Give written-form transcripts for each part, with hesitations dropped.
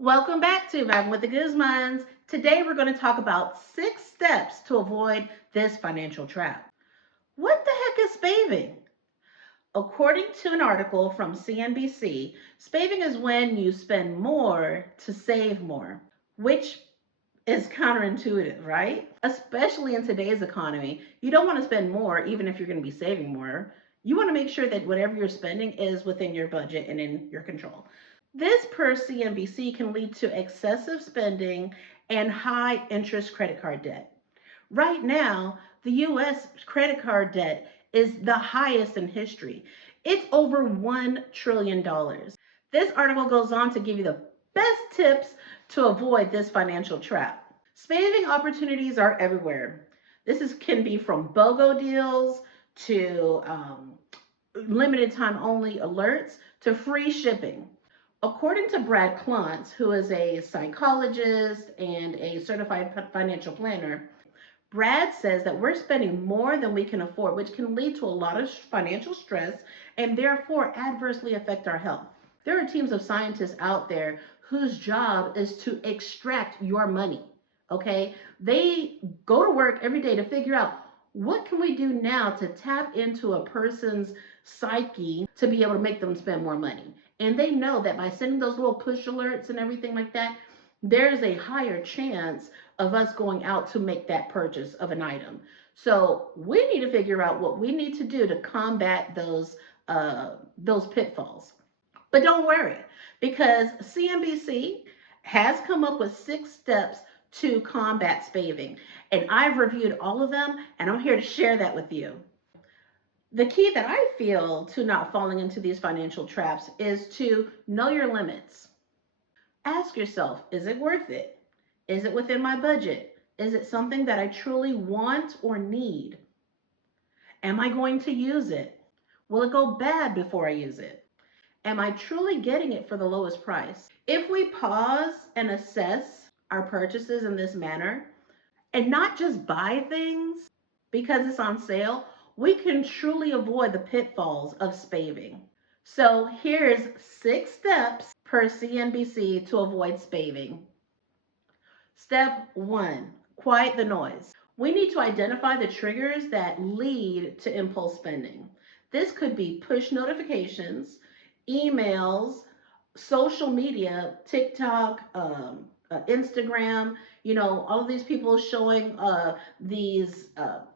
Welcome back to Spaving with the Guzmans. Today we're going to talk about 6 steps to avoid this financial trap. What the heck is spaving? According to an article from CNBC, spaving is when you spend more to save more, which is counterintuitive, right? Especially in today's economy, you don't want to spend more even if you're going to be saving more. You want to make sure that whatever you're spending is within your budget and in your control. This, per CNBC, can lead to excessive spending and high interest credit card debt. Right now, the US credit card debt is the highest in history. It's over $1 trillion. This article goes on to give you the best tips to avoid this financial trap. Spaving opportunities are everywhere. Can be from BOGO deals to limited time only alerts to free shipping. According to Brad Klontz, who is a psychologist and a certified financial planner, Brad says that we're spending more than we can afford, which can lead to a lot of financial stress and therefore adversely affect our health. There are teams of scientists out there whose job is to extract your money. Okay? They go to work every day to figure out what can we do now to tap into a person's psyche to be able to make them spend more money. And they know that by sending those little push alerts and everything like that, there's a higher chance of us going out to make that purchase of an item. So we need to figure out what we need to do to combat those pitfalls. But don't worry, because CNBC has come up with 6 steps to combat spaving, and I've reviewed all of them, and I'm here to share that with you. The key that I feel to not falling into these financial traps is to know your limits. Ask yourself, is it worth it? Is it within my budget? Is it something that I truly want or need? Am I going to use it? Will it go bad before I use it? Am I truly getting it for the lowest price? If we pause and assess our purchases in this manner and not just buy things because it's on sale, we can truly avoid the pitfalls of spaving. So here's 6 steps per CNBC to avoid spaving. Step 1, quiet the noise. We need to identify the triggers that lead to impulse spending. This could be push notifications, emails, social media, TikTok, Instagram, all of these people showing these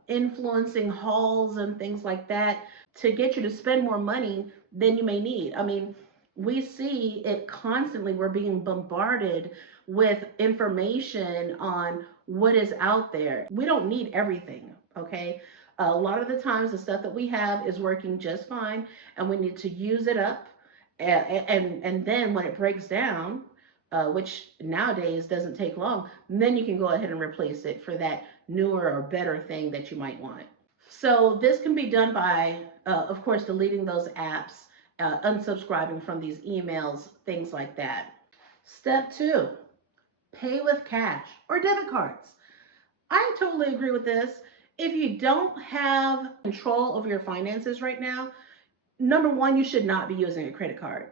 influencing hauls and things like that to get you to spend more money than you may need. I mean, we see it constantly. We're being bombarded with information on what is out there. We don't need everything, okay? A lot of the times, the stuff that we have is working just fine, and we need to use it up. And then when it breaks down, which nowadays doesn't take long, then you can go ahead and replace it for that newer or better thing that you might want. So this can be done by, of course, deleting those apps, unsubscribing from these emails, things like that. Step 2, pay with cash or debit cards. I totally agree with this. If you don't have control over your finances right now, number one, you should not be using a credit card.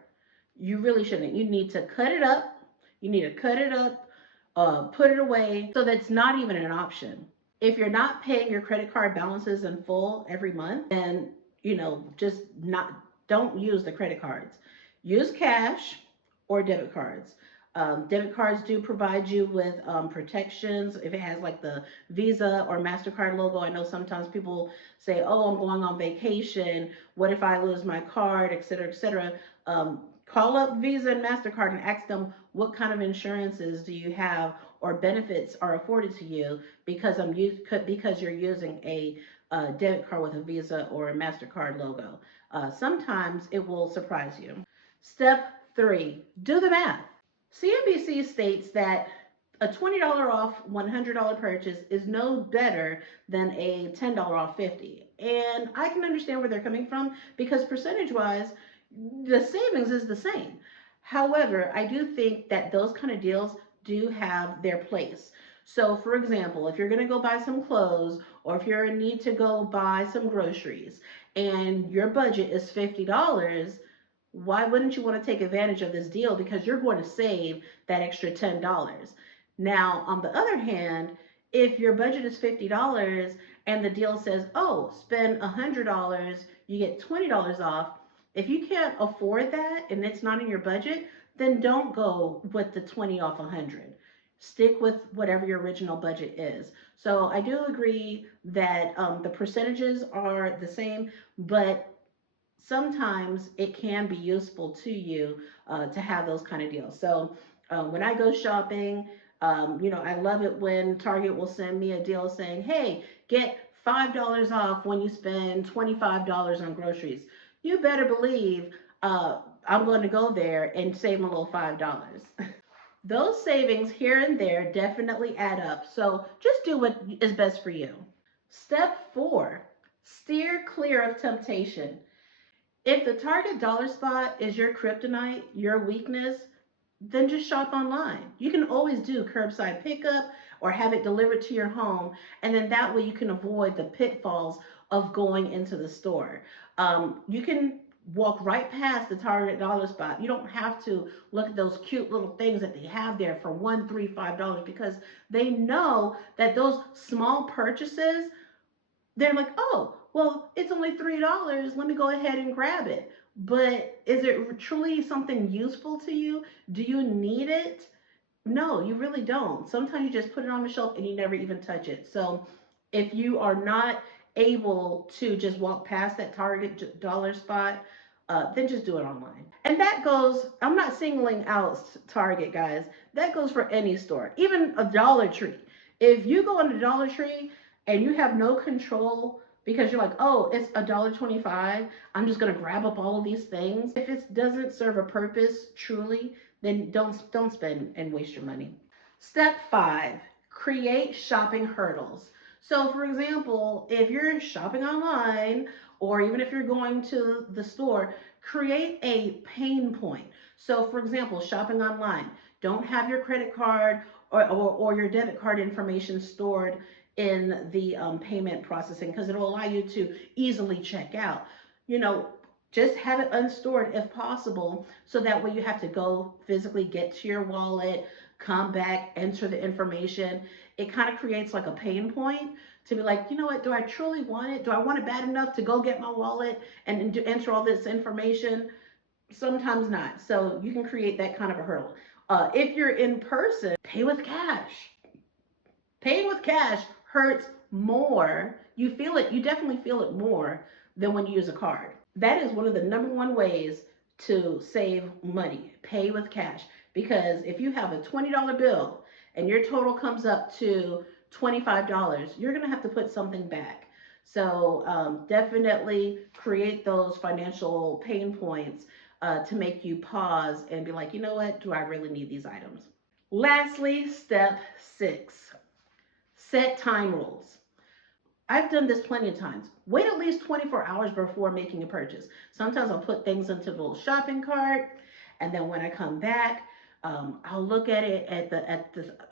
You really shouldn't. You need to cut it up. You need to cut it up, put it away so that's not even an option. If you're not paying your credit card balances in full every month, then just not don't use the credit cards. Use cash or debit cards. Debit cards do provide you with protections if it has like the Visa or MasterCard logo. I know sometimes people say, oh, I'm going on vacation. What if I lose my card, et cetera, et cetera. Call up Visa and MasterCard and ask them what kind of insurances do you have or benefits are afforded to you because you're using a debit card with a Visa or a MasterCard logo. Sometimes it will surprise you. Step 3, do the math. CNBC states that a $20 off $100 purchase is no better than a $10 off 50. And I can understand where they're coming from because percentage-wise, the savings is the same. However, I do think that those kind of deals do have their place. So, for example, if you're going to go buy some clothes or if you're in need to go buy some groceries and your budget is $50, Why wouldn't you want to take advantage of this deal? Because you're going to save that extra $10. Now, on the other hand, if your budget is $50 and the deal says, oh, spend $100, you get $20 off. If you can't afford that and it's not in your budget, then don't go with the 20 off 100. Stick with whatever your original budget is. So I do agree that the percentages are the same, but sometimes it can be useful to you to have those kind of deals. So when I go shopping, I love it when Target will send me a deal saying, hey, get $5 off when you spend $25 on groceries. You better believe I'm going to go there and save my little $5. Those savings here and there definitely add up. So just do what is best for you. Step 4, steer clear of temptation. If the target dollar spot is your kryptonite, your weakness, then just shop online. You can always do curbside pickup or have it delivered to your home, and then that way you can avoid the pitfalls of going into the store. You can walk right past the target dollar spot. You don't have to look at those cute little things that they have there for $1, $3, $5 because they know that those small purchases, they're like, oh, well, it's only $3. Let me go ahead and grab it. But is it truly something useful to you? Do you need it? No, you really don't. Sometimes you just put it on the shelf and you never even touch it. So if you are not able to just walk past that Target dollar spot, then just do it online. And that goes, I'm not singling out Target, guys. That goes for any store, even a Dollar Tree. If you go into Dollar Tree and you have no control because you're like, oh, it's $1.25, I'm just gonna grab up all of these things. If it doesn't serve a purpose truly, then don't spend and waste your money. Step 5, create shopping hurdles. So for example, if you're shopping online or even if you're going to the store, create a pain point. So for example, shopping online, don't have your credit card or your debit card information stored in the payment processing because it'll allow you to easily check out. You know, just have it unstored if possible so that way you have to go physically get to your wallet, come back, enter the information. It kind of creates like a pain point to be like, you know what, do I truly want it? Do I want it bad enough to go get my wallet and enter all this information? Sometimes not. So you can create that kind of a hurdle. If you're in person, pay with cash. Paying with cash hurts more. You feel it, you definitely feel it more than when you use a card. That is one of the number one ways to save money. Pay with cash. Because if you have a $20 bill and your total comes up to $25, you're going to have to put something back. So definitely create those financial pain points to make you pause and be like, you know what, do I really need these items? Lastly, step 6, set time rules. I've done this plenty of times. Wait at least 24 hours before making a purchase. Sometimes I'll put things into the little shopping cart, and then when I come back, I'll look at it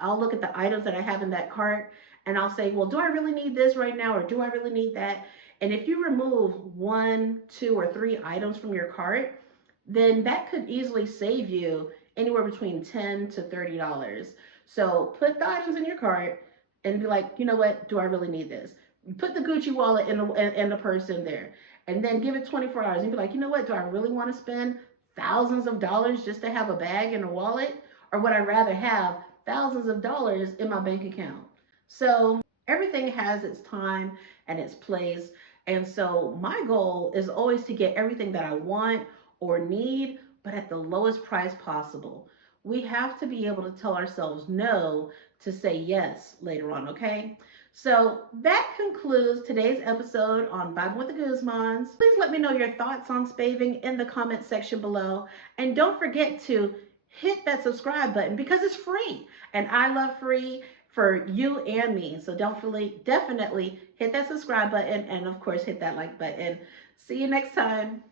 I'll look at the items that I have in that cart, and I'll say, well, do I really need this right now, or do I really need that? And if you remove 1, 2, or 3 items from your cart, then that could easily save you anywhere between $10 to $30. So put the items in your cart and be like, you know what, do I really need this? Put the Gucci wallet in the purse in there, and then give it 24 hours and be like, you know what, do I really want to spend thousands of dollars just to have a bag and a wallet, or would I rather have thousands of dollars in my bank account? So everything has its time and its place, and so my goal is always to get everything that I want or need, but at the lowest price possible. We have to be able to tell ourselves no to say yes later on, okay? So that concludes today's episode on Vibing with the Guzmans. Please let me know your thoughts on Spaving in the comment section below. And don't forget to hit that subscribe button because it's free. And I love free for you and me. So definitely hit that subscribe button and of course hit that like button. See you next time.